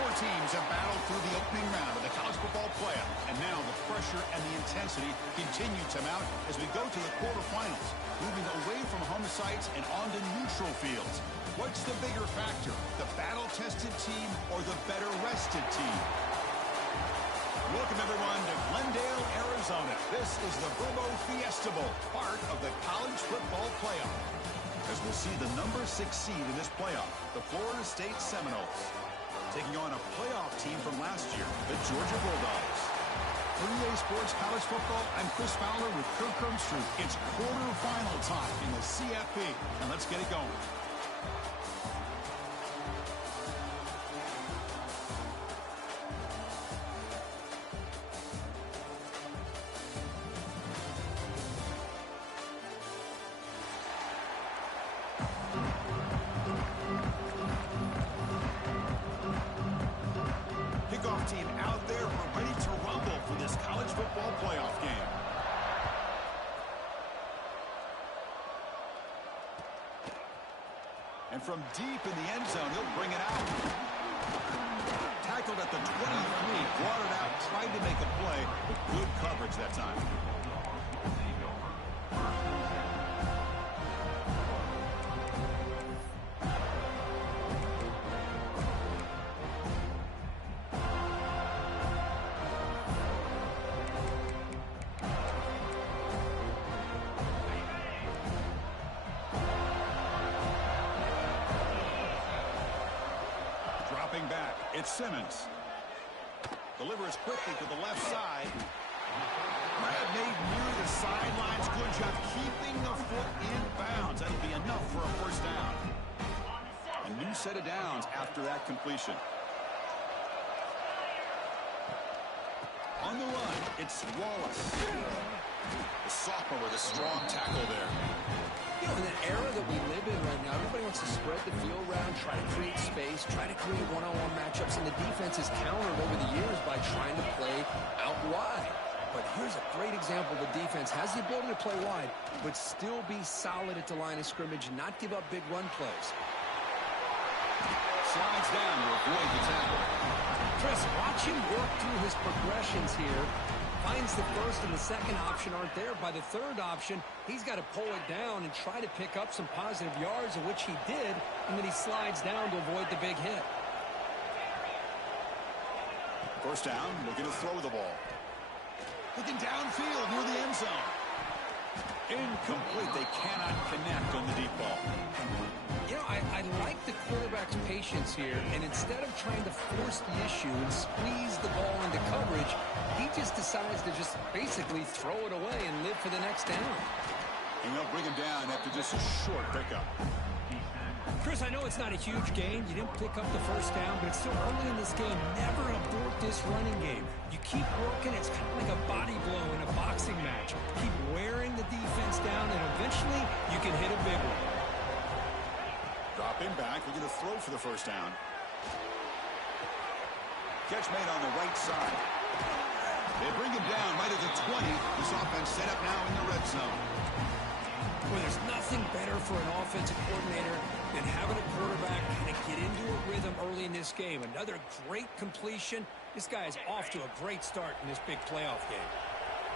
Four teams have battled through the opening round of the college football playoff, and now the pressure and the intensity continue to mount as we go to the quarterfinals, moving away from home sites and onto neutral fields. What's the bigger factor, the battle-tested team or the better-rested team? Welcome, everyone, to Glendale, Arizona. This is the Burbo Fiesta Bowl, part of the college football playoff. As we'll see the number 6 seed in this playoff, the Florida State Seminoles, taking on a playoff team from last year, the Georgia Bulldogs. For EA Sports College Football, I'm Chris Fowler with Kirk Herbstreit. It's quarterfinal time in the CFP, and let's get it going. Team out there, we're ready to rumble for this college football playoff game. And from deep in the end zone, he'll bring it out. Tackled at the 23, brought it out, tried to make a play, but good coverage that time. Back, it's Simmons. Delivers quickly to the left side. Grab made near the sidelines. Good job keeping the foot in bounds. That'll be enough for a first down. A new set of downs after that completion. On the run, it's Wallace. The sophomore with a strong tackle there. You know, in the era that we live in right now, everybody wants to spread the field around, try to create space, try to create one-on-one matchups, and the defense has countered over the years by trying to play out wide. But here's a great example. The defense has the ability to play wide, but still be solid at the line of scrimmage and not give up big run plays. Slides down to avoid the tackle. Chris, watch him work through his progressions here. Finds the first and the second option aren't there. By the third option, he's got to pull it down and try to pick up some positive yards, of which he did, and then he slides down to avoid the big hit. First down, looking to throw the ball. Looking downfield near the end zone. Incomplete. They cannot connect on the deep ball. You know, I like the quarterback's patience here, and instead of trying to force the issue and squeeze the ball into coverage, he just decides to just basically throw it away and live for the next down. And they'll bring him down after just a short pickup. Chris, I know it's not a huge game. You didn't pick up the first down, but it's still early in this game. Never abort this running game. You keep working. It's kind of like a body blow in a boxing match. Keep wearing the defense down, and eventually you can hit a big one. Dropping back, we're going to throw for the first down. Catch made on the right side. They bring him down right at the 20. This offense set up now in the red zone. Well, there's nothing better for an offensive coordinator than having a quarterback kind of get into a rhythm early in this game. Another great completion. This guy is off to a great start in this big playoff game.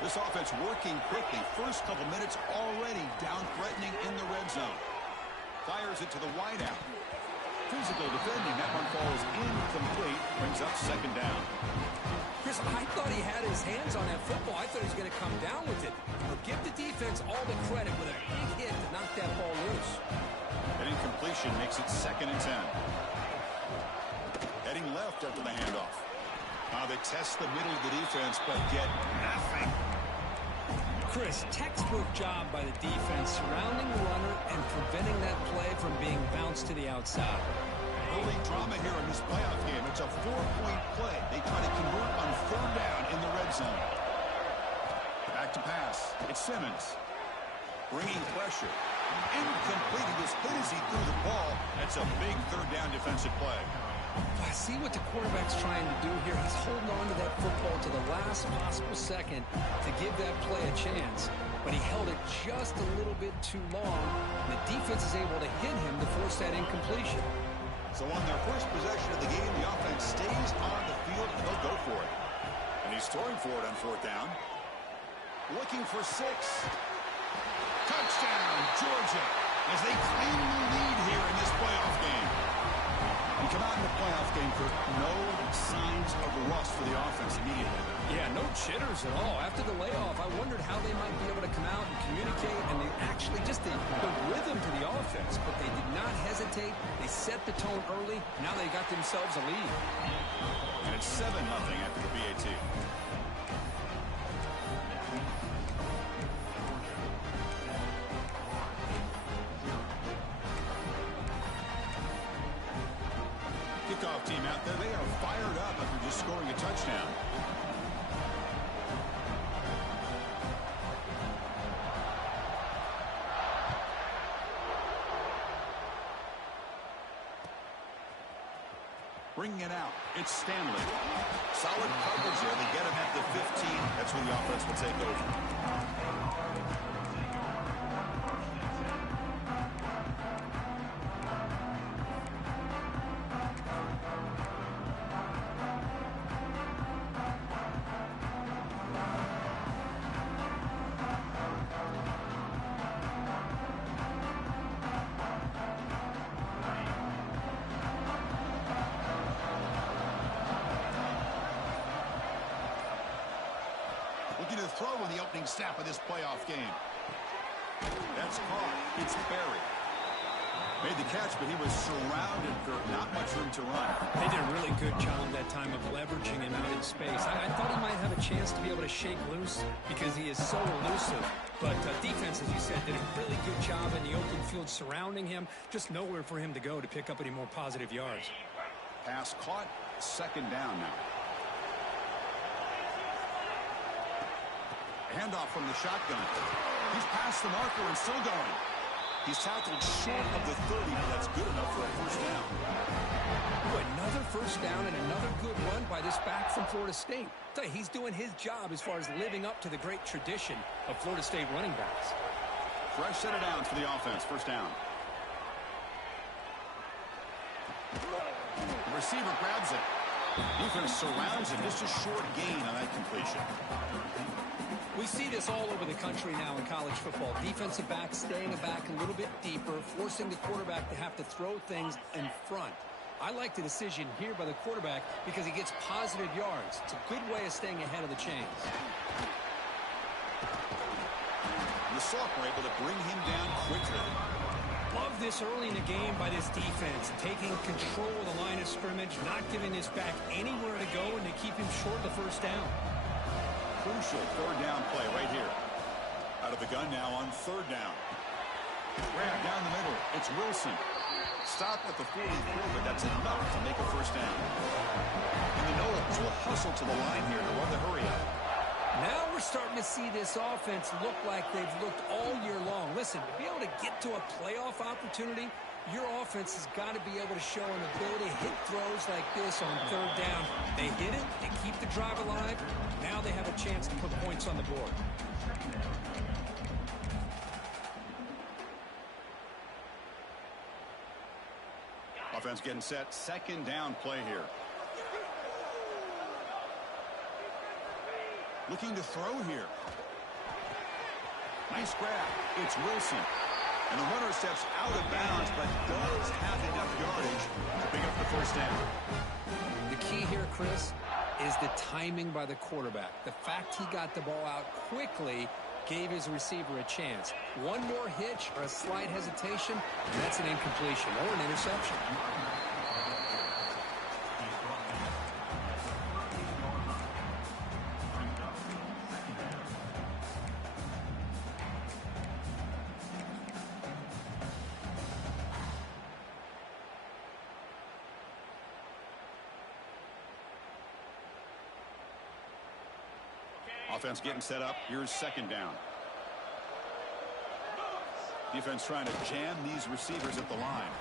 This offense working quickly. First couple minutes already down threatening in the red zone. Fires it to the wideout. Physical defending. That one falls incomplete. Brings up second down. Chris, I thought he had his hands on that football. I thought he was going to come down with it. But give the defense all the credit with a big hit to knock that ball loose. That incompletion makes it 2nd and 10. Heading left after the handoff. They test the middle of the defense, but get nothing. Chris, textbook job by the defense surrounding the runner and preventing that play from being bounced to the outside. Early drama here in this playoff game. It's a 4-point play. They try to convert on 3rd down in the red zone. Back to pass. It's Simmons. Bringing pressure. Incomplete. He was hit as he threw the ball. That's a big 3rd down defensive play. I see what the quarterback's trying to do here. He's holding on to that football to the last possible second to give that play a chance. But he held it just a little bit too long. And the defense is able to hit him to force that incompletion. So on their first possession of the game, the offense stays Throwing for it on fourth down. Looking for 6. Touchdown, Georgia, as they claim the lead here in this playoff game. We come out in the playoff game for no signs of rust for the offense immediately. Yeah, no jitters at all. After the layoff, I wondered how they might be able to come out and communicate, and they actually just the rhythm to the offense. But they did not hesitate. They set the tone early. Now they got themselves a lead. And it's 7-0 after the BAT. Kickoff team out there, they are fired up after just scoring a touchdown. Bringing it out, it's Stanley. Solid coverage there. They get him at the 15. That's when the offense will take over. Looking to throw in the opening snap of this playoff game. That's caught. It's buried. Made the catch, but he was surrounded for not much room to run. They did a really good job that time of leveraging him out in space. I thought he might have a chance to be able to shake loose because he is so elusive. But defense, as you said, did a really good job in the open field surrounding him. Just nowhere for him to go to pick up any more positive yards. Pass caught. Second down now. Handoff from the shotgun. He's past the marker and still going. He's tackled short of the 30, but that's good enough for a first down. Ooh, another first down and another good run by this back from Florida State. I'll tell you, he's doing his job as far as living up to the great tradition of Florida State running backs. Fresh set of downs for the offense. First down. The receiver grabs it. Defense surrounds him. Just a short gain on that completion. We see this all over the country now in college football. Defensive backs staying back a little bit deeper, forcing the quarterback to have to throw things in front. I like the decision here by the quarterback because he gets positive yards. It's a good way of staying ahead of the chains. The Sock were able to bring him down quickly. Love this early in the game by this defense, taking control of the line of scrimmage, not giving this back anywhere to go, and to keep him short of the first down. Crucial third down play right here. Out of the gun now on third down. Grab down the middle. It's Wilson. Stop at the 44, but that's enough to make a first down. And the Noles will hustle to the line here to run the hurry up. Now we're starting to see this offense look like they've looked all year long. Listen, to be able to get to a playoff opportunity, your offense has got to be able to show an ability to hit throws like this on third down. They hit it, they keep the drive alive. Now they have a chance to put points on the board. Offense getting set. Second down play here. Looking to throw here. Nice grab. It's Wilson. And the runner steps out of bounds, but does have enough yardage to pick up the first down. The key here, Chris, is the timing by the quarterback. The fact he got the ball out quickly gave his receiver a chance. One more hitch or a slight hesitation, and that's an incompletion or an interception. Offense getting set up. Here's second down. Defense trying to jam these receivers at the line.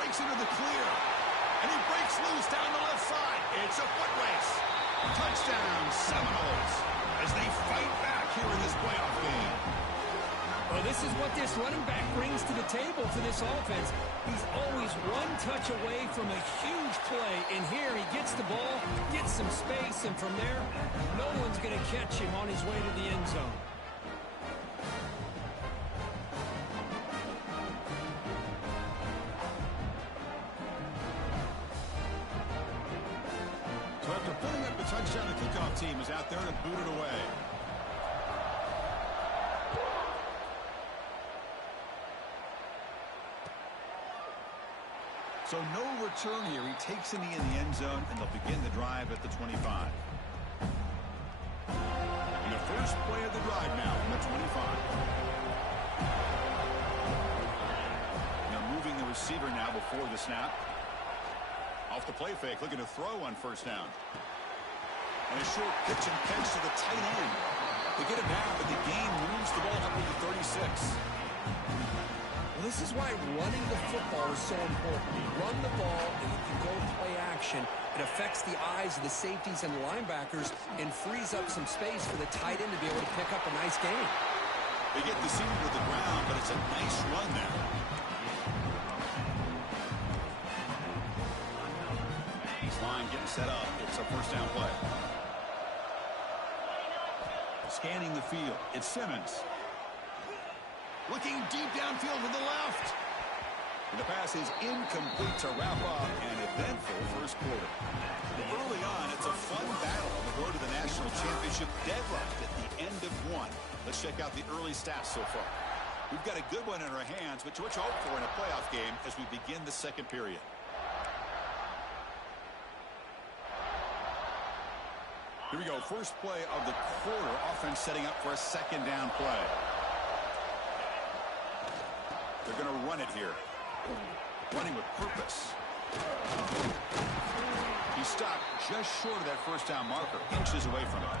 Breaks into the clear. And he breaks loose down the left side. It's a foot race. Touchdown, Seminoles, as they fight back here in this playoff game. Well, this is what this running back brings to the table for this offense. He's always one touch away from a huge play And here he gets the ball, gets some space, and from there, no one's going to catch him on his way to the end zone. So after putting up the touchdown, the kickoff team is out there to boot it away. So no return here. He takes in the end zone, and they'll begin the drive at the 25. And the first play of the drive now from the 25. They're moving the receiver now before the snap. Off the play fake, looking to throw on first down. And a short pitch and catch to the tight end. They get it down, but the game moves the ball up to the 36. Well, this is why running the football is so important. You run the ball and you can go play action. It affects the eyes of the safeties and the linebackers and frees up some space for the tight end to be able to pick up a nice gain. They get the receiver to the ground, but it's a nice run there. This line getting set up. It's a first down play. Scanning the field. It's Simmons. Looking deep downfield to the left. And the pass is incomplete to wrap up an eventful first quarter. Early on, it's a fun battle on the road to the national championship, deadlocked at the end of one. Let's check out the early stats so far. We've got a good one in our hands, which what you hope for in a playoff game as we begin the second period. Here we go. First play of the quarter. Offense setting up for a second down play. They're going to run it here. Running with purpose. He stopped just short of that first down marker. Inches away from it.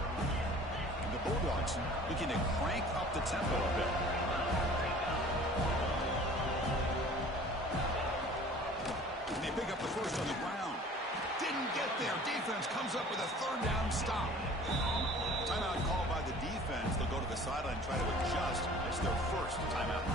And the Bulldogs looking to crank up the tempo a bit. And they pick up the first on the ground. Didn't get there. Defense comes up with a third down stop. Timeout called by the defense. They'll go to the sideline and try to adjust. It's their first timeout.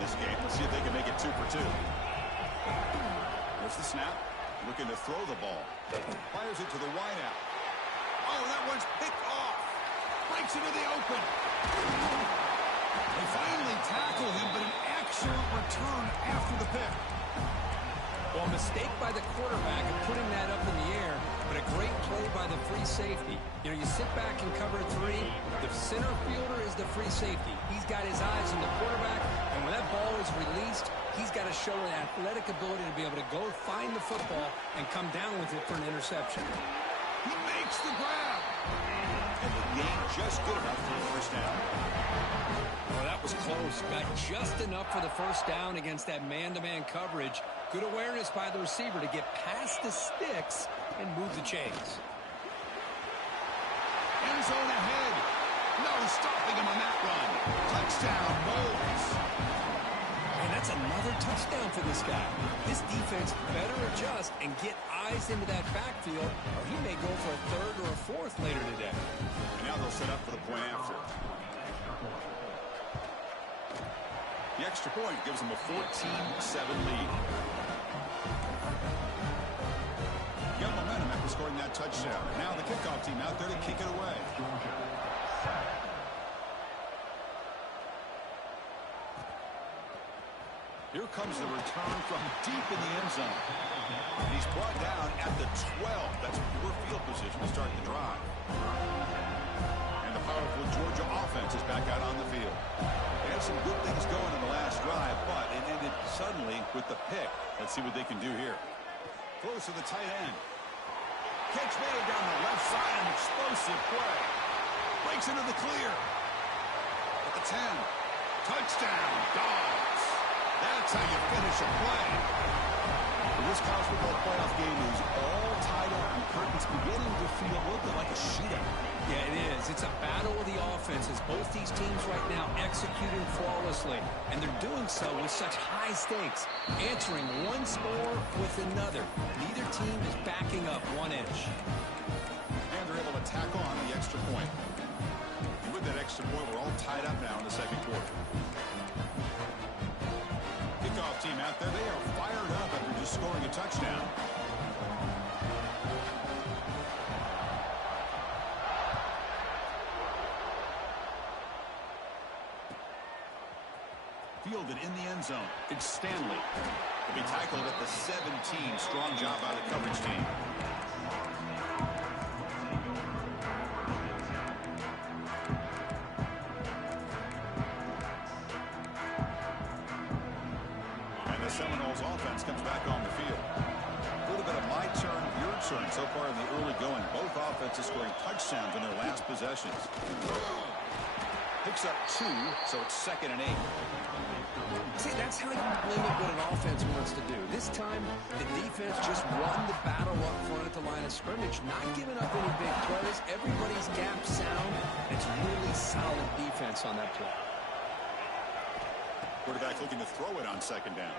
This game. Let's see if they can make it 2 for 2. There's the snap. Looking to throw the ball. Fires it to the wideout. Oh, that one's picked off. Breaks into the open. They finally tackle him, but an excellent return after the pick. Well, a mistake by the quarterback of putting that up in the air, but a great play by the free safety. You know, you sit back and cover 3. The center fielder is the free safety. He's got his eyes on the quarterback, and when that ball is released, he's got to show an athletic ability to be able to go find the football and come down with it for an interception. He makes the grab. And the gain just good enough for the first down. Well, that was close. Got just enough for the first down against that man-to-man coverage. Good awareness by the receiver to get past the sticks and move the chains. End zone ahead. No stopping him on that run. Touchdown, Bulls. And that's another touchdown for this guy. This defense better adjust and get eyes into that backfield, or he may go for a third or a fourth later today. And now they'll set up for the point after. The extra point gives them a 14-7 lead. Got momentum after scoring that touchdown. Now the kickoff team out there to kick it away. Here comes the return from deep in the end zone. And he's brought down at the 12. That's poor field position to start the drive. And the powerful Georgia offense is back out on the field. They had some good things going in the last drive, but it ended suddenly with the pick. Let's see what they can do here. Close to the tight end. Catch made down the left side, an explosive play. Breaks into the clear. At the 10. Touchdown, Dogs. That's how you finish a play. This college football playoff game is all tied up, and curtains beginning to feel a little bit like a shootout. Yeah, it is. It's a battle of the offenses. Both these teams right now executing flawlessly, and they're doing so with such high stakes, answering one score with another. Neither team is backing up 1 inch. And they're able to tack on point. And with that extra point, we're all tied up now in the second quarter. Kickoff team out there, they are fired up after just scoring a touchdown. Fielded in the end zone. It's Stanley. He'll be tackled at the 17. Strong job by the coverage team. And the Seminoles offense comes back on the field. A little bit of my turn, your turn so far in the early going. Both offenses scoring touchdowns in their last possessions. Picks up 2, so it's 2nd and 8. See, that's how you limit what an offense wants to do. This time, the defense just won the battle up front at the line of scrimmage, not giving up any big plays. Everybody's gap sound. It's really solid defense on that play. Quarterback looking to throw it on 2nd down.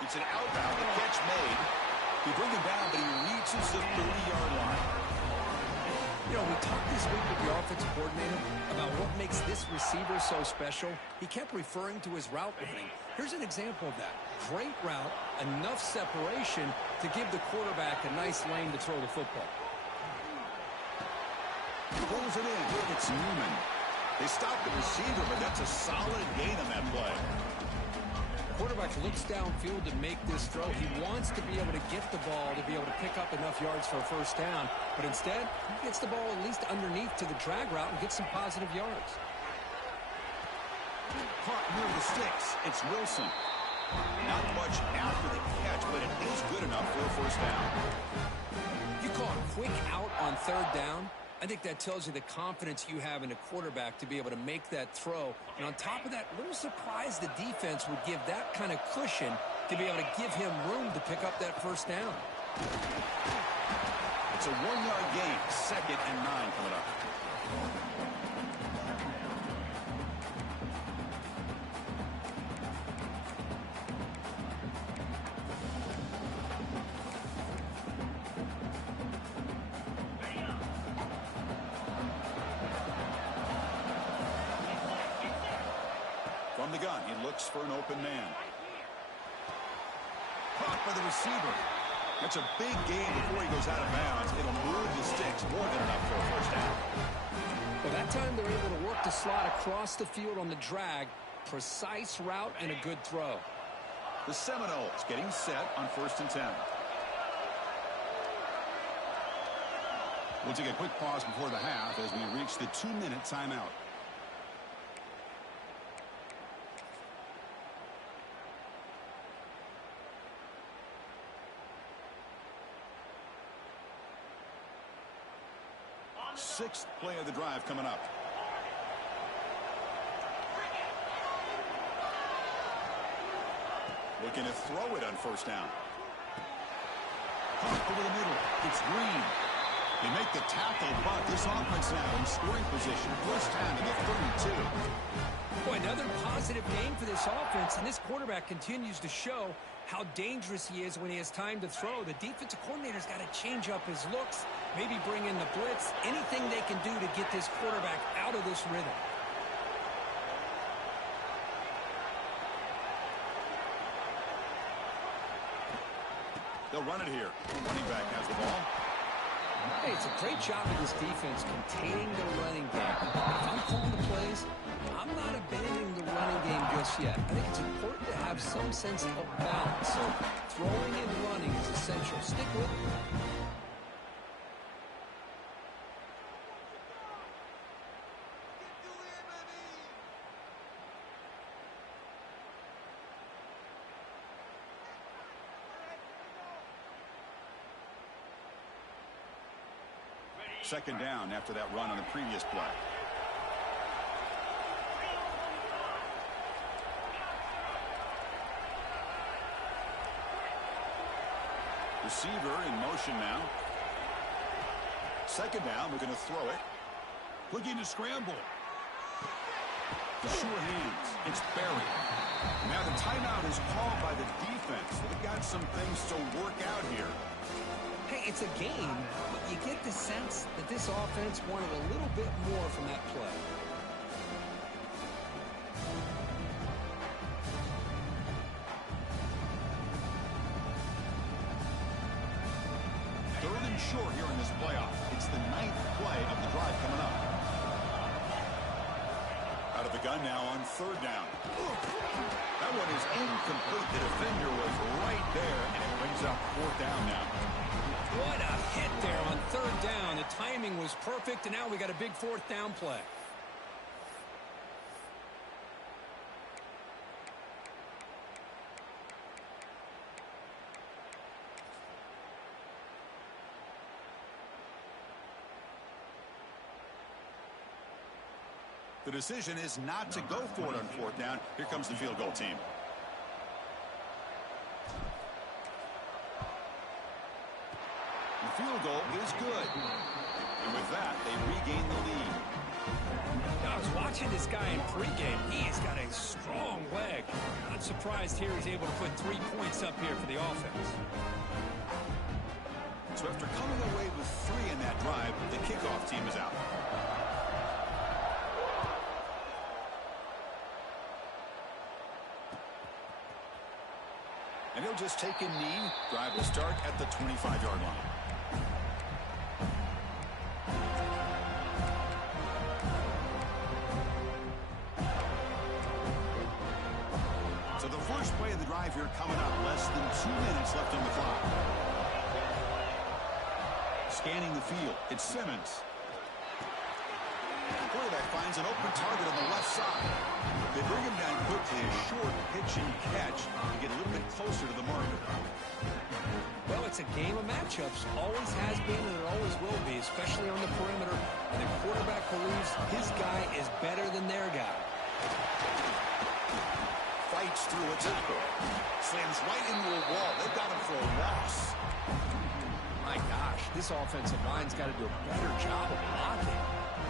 It's an outbound. The catch made. He brings it down, but he reaches the 30-yard line. You know, we talked this week with the offensive coordinator about what makes this receiver so special. He kept referring to his route running. Here's an example of that. Great route, enough separation to give the quarterback a nice lane to throw the football. Pulls it in. It's Newman. They stopped the receiver, but that's a solid gain on that play. Quarterback looks downfield to make this throw. He wants to be able to get the ball to be able to pick up enough yards for a first down. But instead, he gets the ball at least underneath to the drag route and gets some positive yards. Caught near the sticks. It's Wilson. Not much after the catch, but it is good enough for a first down. You call a quick out on 3rd down. I think that tells you the confidence you have in a quarterback to be able to make that throw. And on top of that, a little surprised the defense would give that kind of cushion to be able to give him room to pick up that first down. It's a 1-yard gain. 2nd and 9 coming up. From the gun, he looks for an open man. Caught by the receiver. That's a big gain before he goes out of bounds. It'll move the sticks more than enough for a first down. Well, that time they're able to work the slot across the field on the drag. Precise route and a good throw. The Seminoles getting set on 1st and 10. We'll take a quick pause before the half as we reach the 2-minute timeout. Sixth play of the drive coming up. Looking to throw it on 1st down. Caught over the middle. It's Green. They make the tackle, but this offense now in scoring position. First down to the 32. Boy, another positive game for this offense, and this quarterback continues to show how dangerous he is when he has time to throw. The defensive coordinator's got to change up his looks, maybe bring in the blitz, anything they can do to get this quarterback out of this rhythm. They'll run it here. Running back has the ball. Hey, it's a great job of this defense containing the running game. If I'm calling the plays, I'm not abandoning the running game just yet. I think it's important to have some sense of balance. So throwing and running is essential. Stick with it. Second down after that run on the previous play. Receiver in motion now. Second down, we're going to throw it. Looking to scramble. The sure hands. It's Barry. Now the timeout is called by the defense. They've got some things to work out here. Hey, it's a game, but you get the sense that this offense wanted a little bit more from that play. Third and short here in this playoff. It's the 9th play of the drive coming up. Out of the gun now on 3rd down. That one is incomplete. The defender was right there, and it brings up 4th down now. What a hit there on 3rd down. The timing was perfect, and now we got a big 4th down play. The decision is not to go for it on 4th down. Here comes the field goal team. The field goal is good. And with that, they regain the lead. I was watching this guy in pregame. He has got a strong leg. Not surprised here he's able to put 3 points up here for the offense. So after coming away with 3 in that drive, the kickoff team is out. And he'll just take a knee. Drive will start at the 25-yard line. So the first play of the drive here coming up. Less than 2 minutes left on the clock. Scanning the field. It's Simmons. The quarterback finds an open target on the left side. They bring him down quickly. A short pitch and catch to get a little bit closer to the marker. Well, it's a game of matchups. Always has been and it always will be, especially on the perimeter. And the quarterback believes his guy is better than their guy. Fights through a tackle. Slams right into a wall. They've got him for a loss. My gosh, this offensive line's got to do a better job of blocking.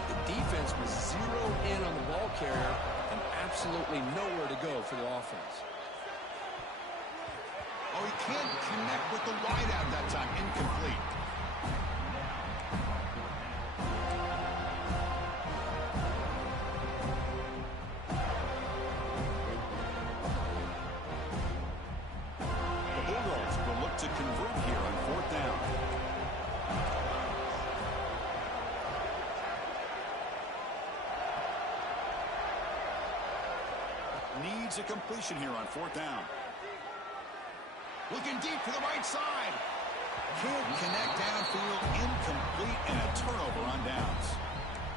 The defense was zeroed in on the ball carrier and absolutely nowhere to go for the offense. Oh, he can't connect with the wideout that time. Incomplete. The Bulldogs will look to convert here on 4th down. Needs a completion here on 4th down. Looking deep to the right side. Can't connect downfield. Incomplete and a turnover on downs.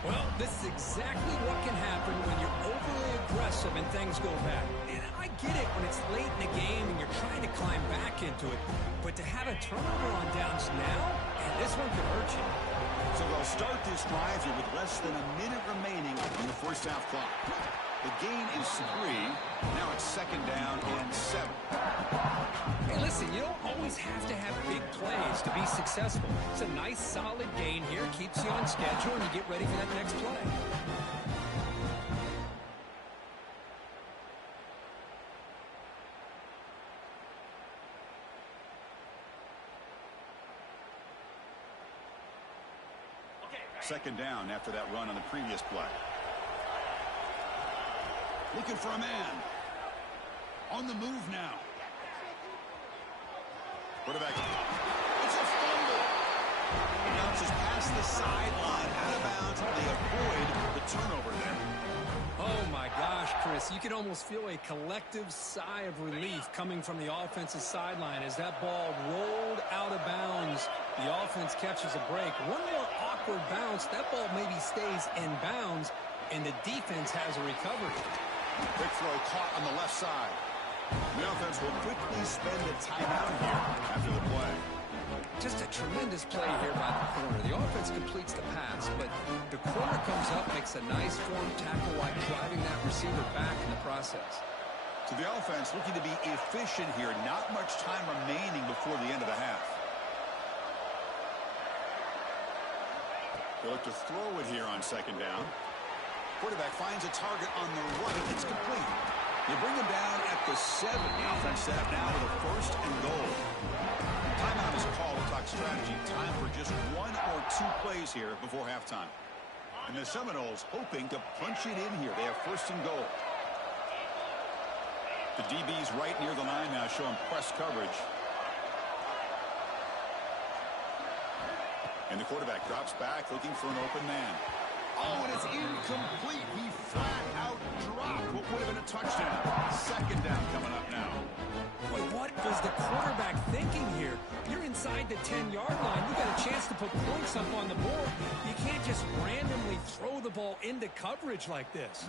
Well, this is exactly what can happen when you're overly aggressive and things go bad. And I get it when it's late in the game and you're trying to climb back into it. But to have a turnover on downs now, and this one could hurt you. So they'll start this drive here with less than a minute remaining in the first half clock. The gain is 3. Now it's 2nd down and 7. Hey, listen, you don't always have to have big plays to be successful. It's a nice, solid gain here. Keeps you on schedule, and you get ready for that next play. Second down after that run on the previous play. Looking for a man. On the move now. Quarterback. It's a fumble. Bounces past the sideline, out of bounds. They avoid the turnover there. Oh, my gosh, Chris. You can almost feel a collective sigh of relief coming from the offensive sideline as that ball rolled out of bounds. The offense catches a break. One more awkward bounce. That ball maybe stays in bounds, and the defense has a recovery. Quick throw caught on the left side. The offense will quickly spend a timeout here after the play. Just a tremendous play here by the corner. The offense completes the pass, but the corner comes up, makes a nice form tackle while driving that receiver back in the process. So the offense looking to be efficient here. Not much time remaining before the end of the half. They look to throw it here on 2nd down. Quarterback finds a target on the right. It's complete. They bring him down at the 7. The offense set up now with a first and goal. Timeout is called to talk strategy. Time for just 1 or 2 plays here before halftime. And the Seminoles hoping to punch it in here. They have first and goal. The DB's right near the line now, showing press coverage. And the quarterback drops back looking for an open man. Oh, and it's incomplete. He flat out dropped what would have been a touchdown. Second down coming up now. Boy, what was the quarterback thinking here? You're inside the 10-yard line. You got a chance to put points up on the board. You can't just randomly throw the ball into coverage like this.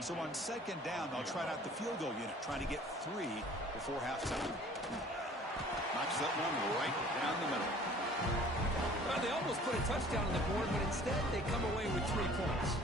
So on second down, they'll try out the field goal unit, trying to get 3 before halftime. Knocks that one right down the middle. Well, they almost put a touchdown on the board, but instead they come away with 3 points.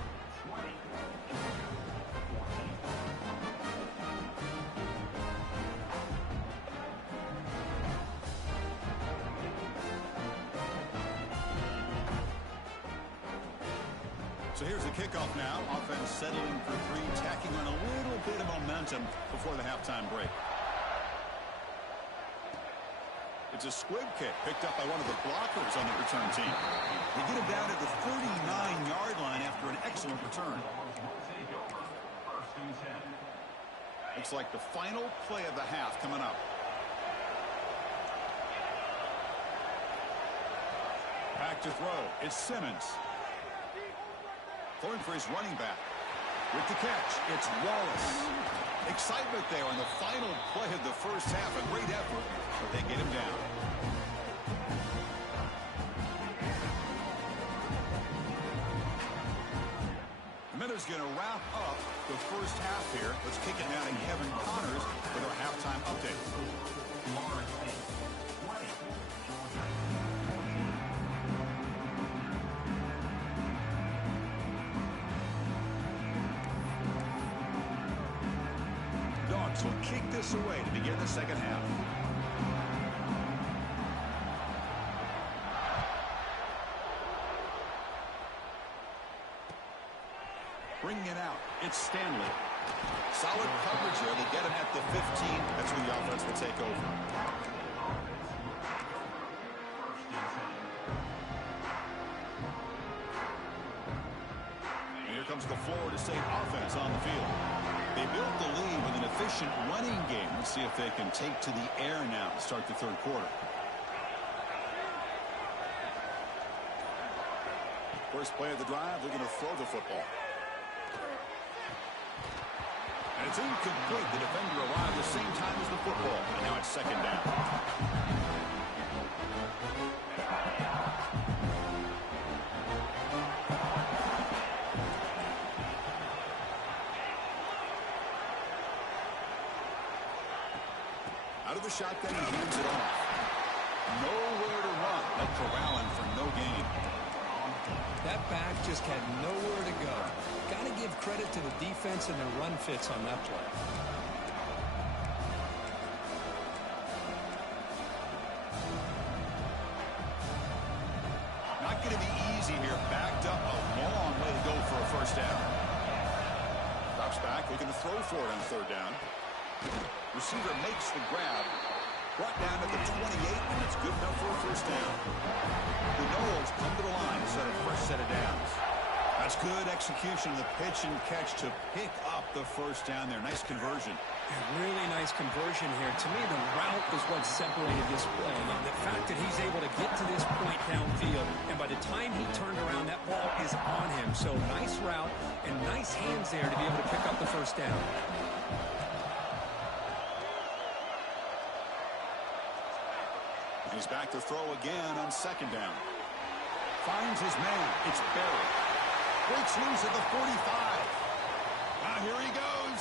So here's the kickoff now. Offense settling for 3, tacking on a little bit of momentum before the halftime break. It's a squib kick picked up by one of the blockers on the return team. They get him down at the 39-yard line after an excellent return. Looks like the final play of the half coming up. Back to throw. It's Simmons. Throwing for his running back. With the catch, it's Wallace. Excitement there on the final play of the first half. A great effort, but they get him down. The Miners going to wrap up the first half here. Let's kick it now to Kevin Connors with our halftime update. Will kick this away to begin the second half. Bringing it out, it's Stanley. Solid coverage here. They get him at the 15. That's when the offense will take over. And here comes the Florida State offense on the field. They built the lead with an efficient running game. Let's see if they can take to the air now to start the third quarter. First play of the drive, they're going to throw the football. And it's incomplete. The defender arrived at the same time as the football. And now it's second down. Out of the shotgun, he hands it off. Nowhere to run. Led corralling for no gain. That back just had nowhere to go. Got to give credit to the defense and their run fits on that play. Not going to be easy here. Backed up a long way to go for a first down. Drops back, looking to throw for it on third down. Receiver makes the grab. Brought down at the 28, and it's good enough for a first down. The Noles come to the line to set a fresh set of downs. That's good execution of the pitch and catch to pick up the first down there. Nice conversion. A really nice conversion here. To me, the route is what separated this play. And the fact that he's able to get to this point downfield, and by the time he turned around, that ball is on him. So nice route and nice hands there to be able to pick up the first down. He's back to throw again on second down. Finds his man. It's Berry. Breaks loose at the 45. Now here he goes.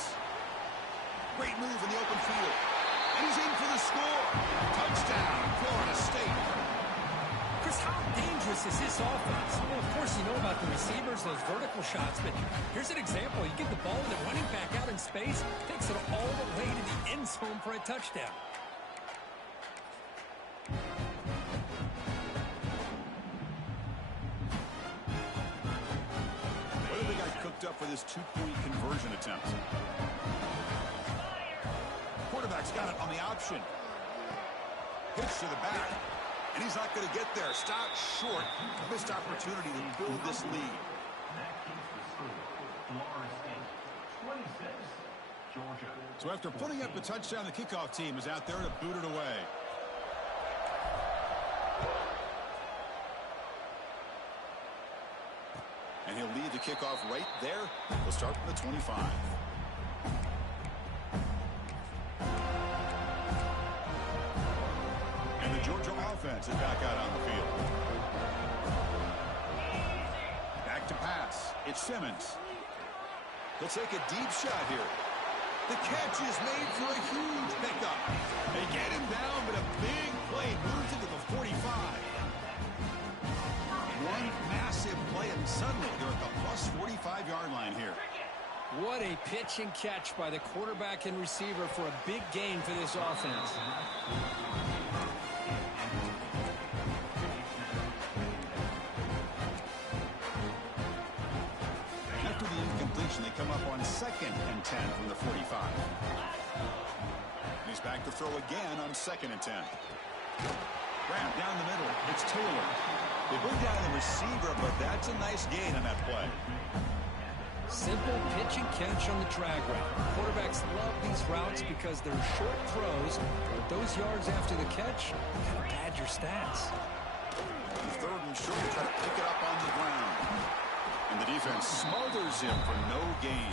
Great move in the open field. And he's in for the score. Touchdown, Florida State. Chris, how dangerous is this offense? Well, of course, you know about the receivers, those vertical shots, but here's an example. You get the ball and the running back out in space, takes it all the way to the end zone for a touchdown. What have they got cooked up for this two-point conversion attempt? quarterback's got it on the option. Pitch to the back. And he's not going to get there. Stop short. Missed opportunity to build this lead. So after putting up the touchdown, the kickoff team is out there to boot it away. And he'll lead the kickoff right there. We'll start from the 25. And the Georgia offense is back out on the field. Back to pass. It's Simmons. He'll take a deep shot here. The catch is made for a huge pickup. They get him down, but a big play moves into the 45. One massive play, and suddenly they're at the plus 45-yard line here. What a pitch and catch by the quarterback and receiver for a big gain for this offense. After the incompletion, they come up on 2nd and 10 from the 45. He's back to throw again on 2nd and 10. Grab down the middle. It's Taylor. They bring down the receiver, but that's a nice gain on that play. Simple pitch and catch on the drag route. Quarterbacks love these routes because they're short throws. But those yards after the catch kind of pad your stats. 3rd and short, try to pick it up on the ground. And the defense smothers him for no gain.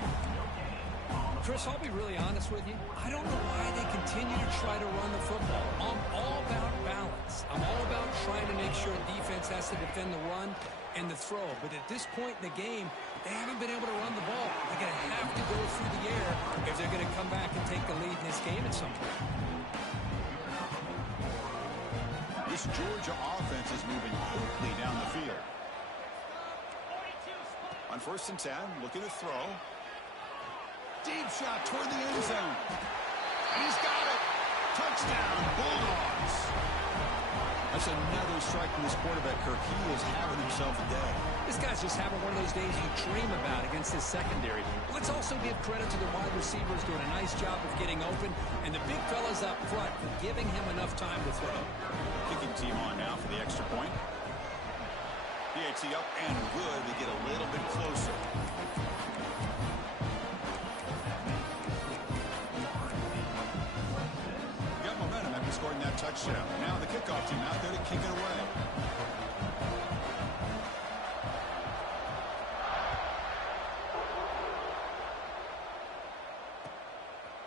Chris, I'll be really honest with you. I don't know why they continue to try to run the football. I'm all about balance. I'm all about trying to make sure defense has to defend the run and the throw. But at this point in the game, they haven't been able to run the ball. They're going to have to go through the air if they're going to come back and take the lead in this game at some point. This Georgia offense is moving quickly down the field. On 1st and 10, looking to throw. Deep shot toward the end zone. And he's got it. Touchdown, Bulldogs. That's another strike from this quarterback, Kirk. He is having himself a day. This guy's just having one of those days you dream about against this secondary. Let's also give credit to the wide receivers doing a nice job of getting open, and the big fellas up front for giving him enough time to throw. Kicking team on now for the extra point. PAT up and good. They get a little bit closer. Got momentum after scoring that touchdown. Now the kickoff team out there to kick it away.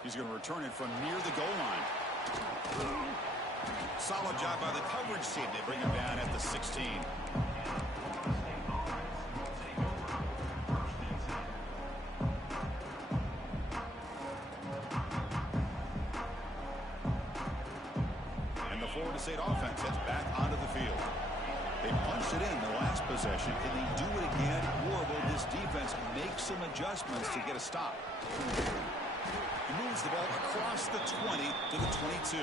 He's going to return it from near the goal line. Solid job by the coverage team. They bring him down at the 16. And the Florida State offense heads back onto the field. They punched it in the last possession. Can they do it again, or will this defense make some adjustments to get a stop? He moves the ball across the 20 to the 22.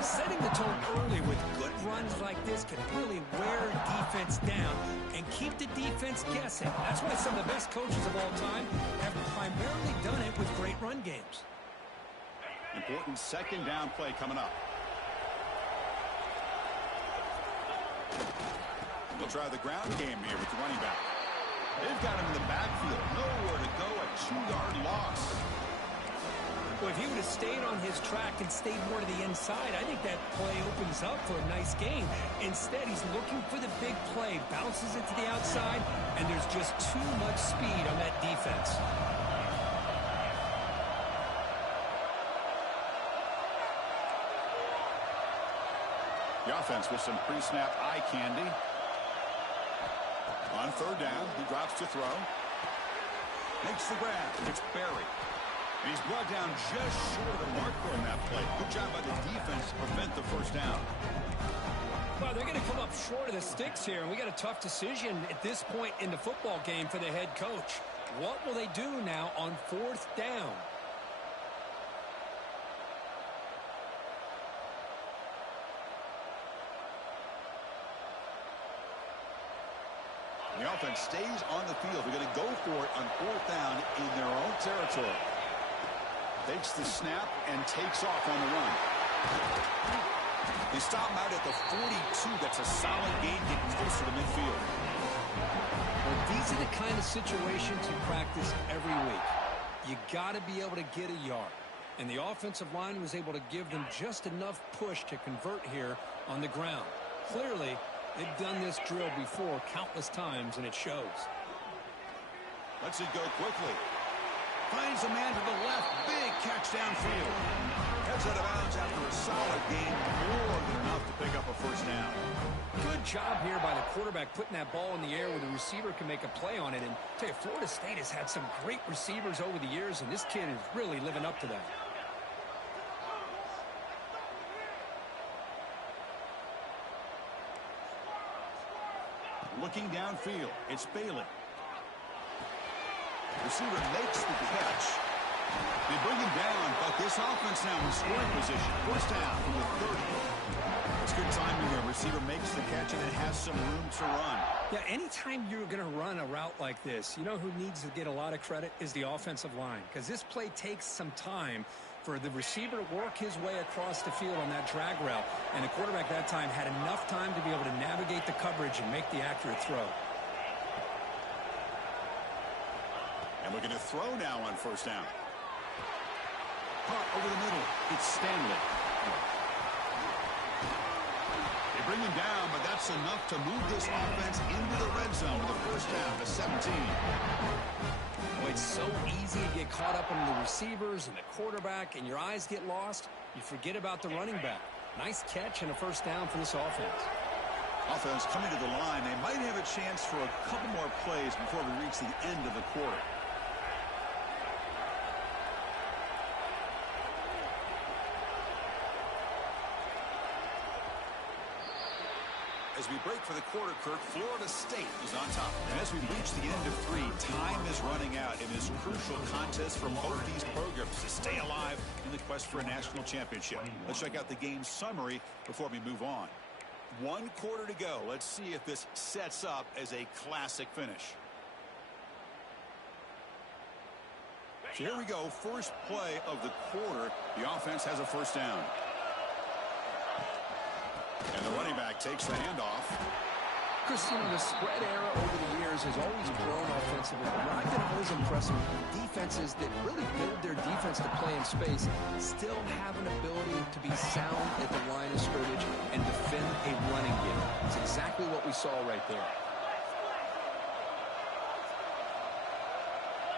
Setting the tone early with good runs like this can really wear defense down and keep the defense guessing. That's why some of the best coaches of all time have primarily done it with great run games. Important 2nd down play coming up. They'll try the ground game here with the running back. They've got him in the backfield. Nowhere to go. A 2-yard loss. Well, if he would have stayed on his track and stayed more to the inside, I think that play opens up for a nice gain. Instead, he's looking for the big play, bounces it to the outside, and there's just too much speed on that defense. The offense with some pre-snap eye candy. On 3rd down, he drops to throw. Makes the grab. It's Berry. And he's brought down just short of the marker on that play. Good job by the defense to prevent the 1st down. Well, they're going to come up short of the sticks here, and we got a tough decision at this point in the football game for the head coach. What will they do now on 4th down? The offense stays on the field. They're going to go for it on 4th down in their own territory. Fakes the snap and takes off on the run. They stop him out at the 42. That's a solid gain, getting closer to midfield. Well, these are the kind of situations you practice every week. You got to be able to get a yard. And the offensive line was able to give them just enough push to convert here on the ground. Clearly, they've done this drill before countless times, and it shows. Lets it go quickly. Finds a man to the left. Big catch downfield. Heads out of bounds after a solid gain. More than enough to pick up a first down. Good job here by the quarterback putting that ball in the air where the receiver can make a play on it. And I tell you, Florida State has had some great receivers over the years, and this kid is really living up to that. Looking downfield, it's Bailey. Receiver makes the catch. They bring him down, but this offense now in scoring position. First down from the 30. It's good timing where receiver makes the catch and it has some room to run. Yeah, anytime you're going to run a route like this, you know who needs to get a lot of credit is the offensive line, because this play takes some time for the receiver to work his way across the field on that drag route, and the quarterback that time had enough time to be able to navigate the coverage and make the accurate throw. And looking to throw now on first down. Caught over the middle. It's Stanley. They bring him down, but that's enough to move this offense into the red zone with a first down to 17. Oh, it's so easy to get caught up in the receivers and the quarterback, and your eyes get lost. You forget about the running back. Nice catch and a first down for this offense. Offense coming to the line. They might have a chance for a couple more plays before we reach the end of the quarter. As we break for the quarter, Kirk, Florida State is on top. And as we reach the end of 3, time is running out in this crucial contest for both these programs to stay alive in the quest for a national championship. Let's check out the game summary before we move on. 1 quarter to go. Let's see if this sets up as a classic finish. So here we go. First play of the quarter. The offense has a first down. And the running back takes the handoff. Chris, you know, the spread era over the years has always grown offensively. But what I've been always impressed with, defenses that really build their defense to play in space still have an ability to be sound at the line of scrimmage and defend a running game. It's exactly what we saw right there.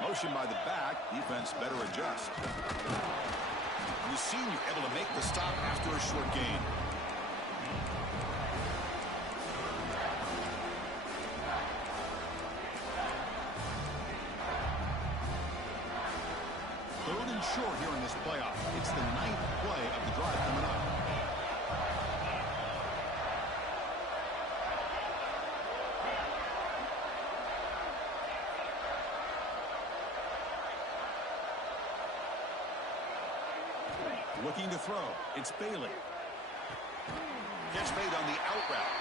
Motion by the back. Defense better adjust. The senior able to make the stop after a short gain. Third and short here in this playoff. It's the 9th play of the drive coming up. Looking to throw. It's Bailey. Catch made on the out route.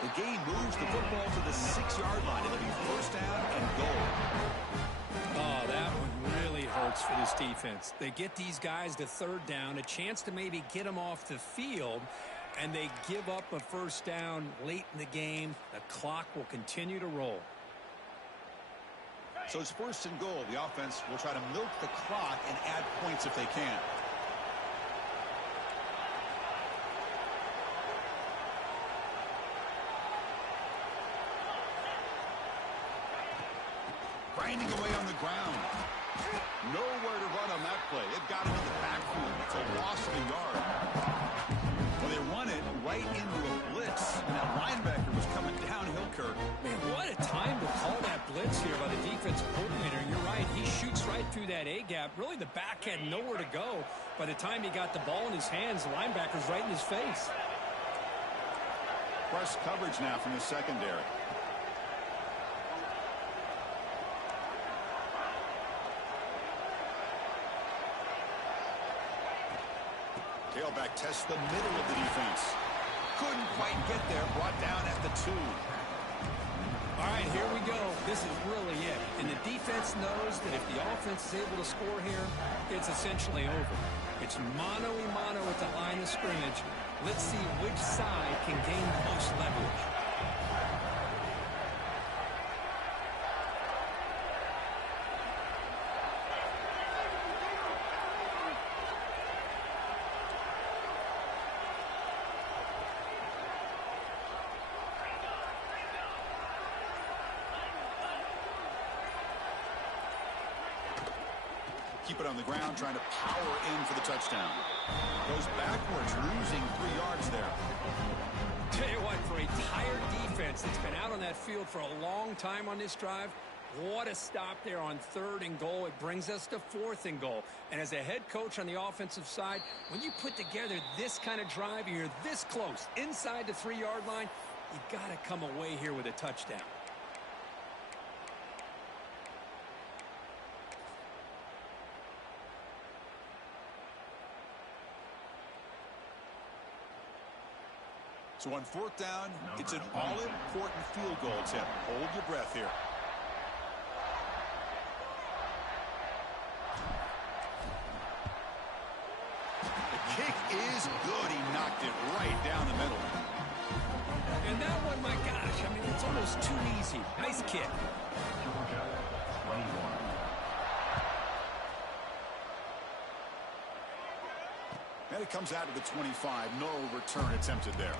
The gain moves the football to the 6-yard line. It'll be first down and goal. Oh, that one really hurts for this defense. They get these guys to third down, a chance to maybe get them off the field, and they give up a first down late in the game. The clock will continue to roll. So it's first and goal. The offense will try to milk the clock and add points if they can. Grinding away on the ground. Nowhere to run on that play. They've got him in the backfield. It's a loss of a yard. Well, they run it right into a blitz. And that linebacker was coming downhill, Kirk. Man, what a time to call that blitz here by the defensive coordinator. You're right. He shoots right through that A-gap. Really, the back had nowhere to go. By the time he got the ball in his hands, the linebacker's right in his face. Press coverage now from the secondary. Tailback tests the middle of the defense. Couldn't quite get there. Brought down at the 2. All right, here we go. This is really it. And the defense knows that if the offense is able to score here, it's essentially over. It's mano-a-mano at the line of scrimmage. Let's see which side can gain the most leverage. Keep it on the ground, trying to power in for the touchdown. Goes backwards, losing 3 yards there. Tell you what, for a tired defense that's been out on that field for a long time on this drive, what a stop there on 3rd and goal. It brings us to 4th and goal. And as a head coach on the offensive side, when you put together this kind of drive, you're this close, inside the 3-yard line, you got to come away here with a touchdown. So on 4th down, it's an all-important field goal attempt. Hold your breath here. The kick is good. He knocked it right down the middle. And that one, my gosh, I mean, it's almost too easy. Nice kick. And it comes out to the 25. No return attempted there.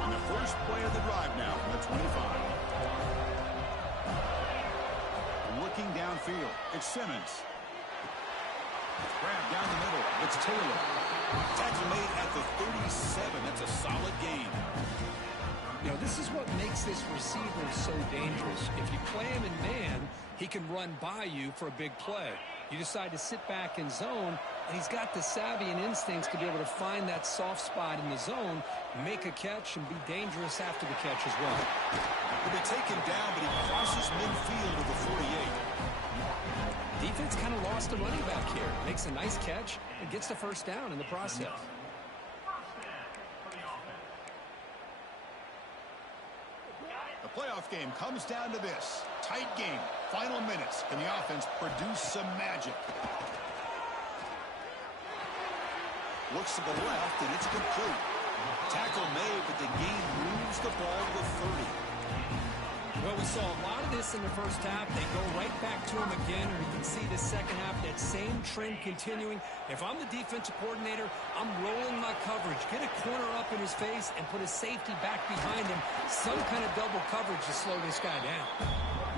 And the first play of the drive now from the 25. Looking downfield. It's Simmons. Grab down the middle. It's Taylor. Tackle made at the 37. That's a solid gain. You know, this is what makes this receiver so dangerous. If you play him in man, he can run by you for a big play. You decide to sit back in zone, and he's got the savvy and instincts to be able to find that soft spot in the zone, make a catch, and be dangerous after the catch as well. He'll be taken down, but he crosses midfield of the 48. Defense kind of lost a running back here. Makes a nice catch and gets the first down in the process. The playoff game comes down to this. Tight game. Final minutes. Can the offense produce some magic? Looks to the left, and it's complete. Tackle made, but the game moves the ball to the 30. Well, we saw a lot of this in the first half. They go right back to him again, and you can see the second half, that same trend continuing. If I'm the defensive coordinator, I'm rolling my coverage. Get a corner up in his face and put a safety back behind him. Some kind of double coverage to slow this guy down.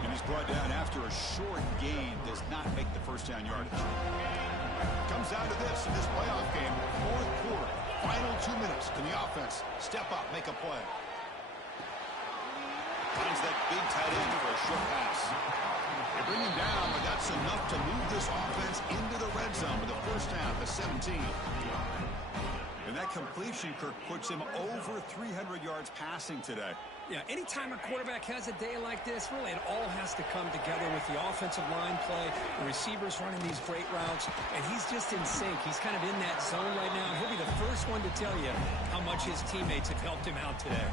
And he's brought down after a short gain. Does not make the first down yardage. Comes down to this in this playoff game. 4th quarter. Final 2 minutes. Can the offense step up, make a play? Finds that big tight end for a short pass. They bring him down, but that's enough to move this offense into the red zone with the first half of 17. And that completion, Kirk, puts him over 300 yards passing today. Yeah, anytime a quarterback has a day like this, really it all has to come together with the offensive line play, the receivers running these great routes, and he's just in sync. He's kind of in that zone right now. He'll be the first one to tell you how much his teammates have helped him out today.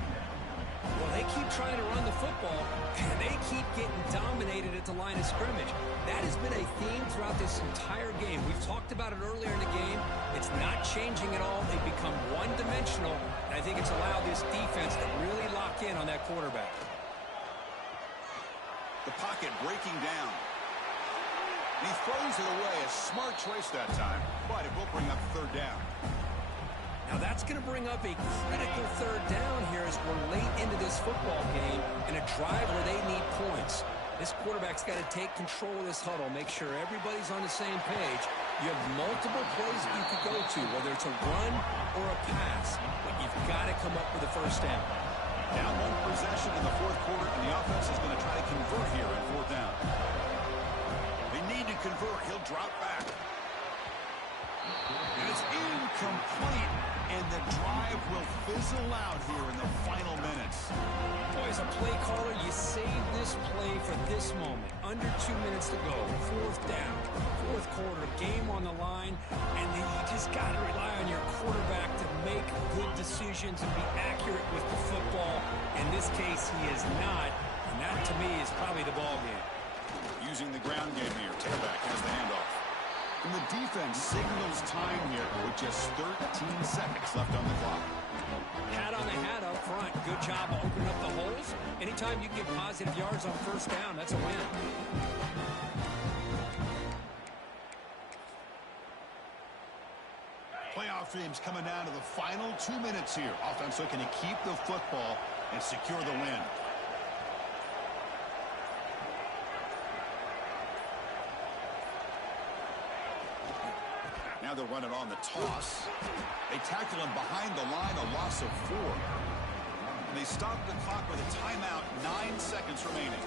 Well, they keep trying to run the football, and they keep getting dominated at the line of scrimmage. That has been a theme throughout this entire game. We've talked about it earlier in the game. It's not changing at all. They've become one-dimensional, and I think it's allowed this defense to really lock in on that quarterback. The pocket breaking down. And he throws it away. A smart choice that time, but it will bring up 3rd down. Now that's going to bring up a critical 3rd down here as we're late into this football game in a drive where they need points. This quarterback's got to take control of this huddle, make sure everybody's on the same page. You have multiple plays that you could go to, whether it's a run or a pass, but you've got to come up with a first down. Down 1 possession in the 4th quarter, and the offense is going to try to convert here on 4th down. They need to convert. He'll drop back. And it's incomplete. And the drive will fizzle out here in the final minutes. Boy, as a play caller, you save this play for this moment. Under 2 minutes to go. 4th down. quarter, game on the line, and then you just got to rely on your quarterback to make good decisions and be accurate with the football. In this case, he is not, and that to me is probably the ball game. Using the ground game here. Tailback has the handoff. And the defense signals time here with just 13 seconds left on the clock. Hat on the hat up front. Good job of opening up the holes. Anytime you get positive yards on first down, that's a win. Playoff dreams coming down to the final 2 minutes here. Offense looking to keep the football and secure the win. Now they're running on the toss. They tackle him behind the line, a loss of 4. And they stop the clock with a timeout, 9 seconds remaining.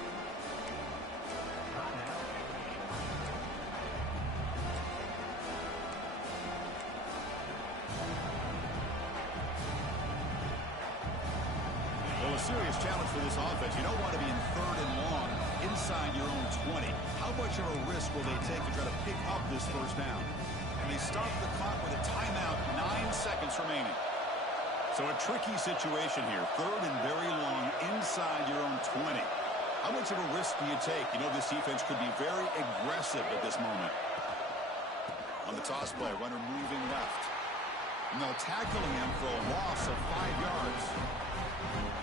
Well, a serious challenge for this offense. You don't want to be in 3rd and long inside your own 20. How much of a risk will they take to try to pick up this first down? And they stop the clock with a timeout, 9 seconds remaining. So a tricky situation here. 3rd and very long inside your own 20. How much of a risk do you take? You know this defense could be very aggressive at this moment. On the toss play, runner moving left. And they'll tackle him for a loss of 5 yards.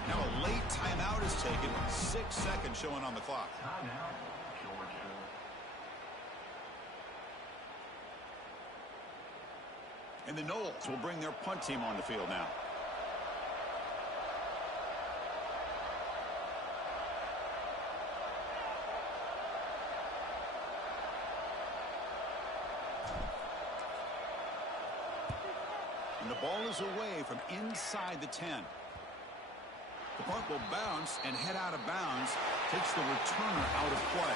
Now a late timeout is taken. 6 seconds showing on the clock. And the Knowles will bring their punt team on the field now. And the ball is away from inside the 10. The punt will bounce and head out of bounds. Takes the returner out of play.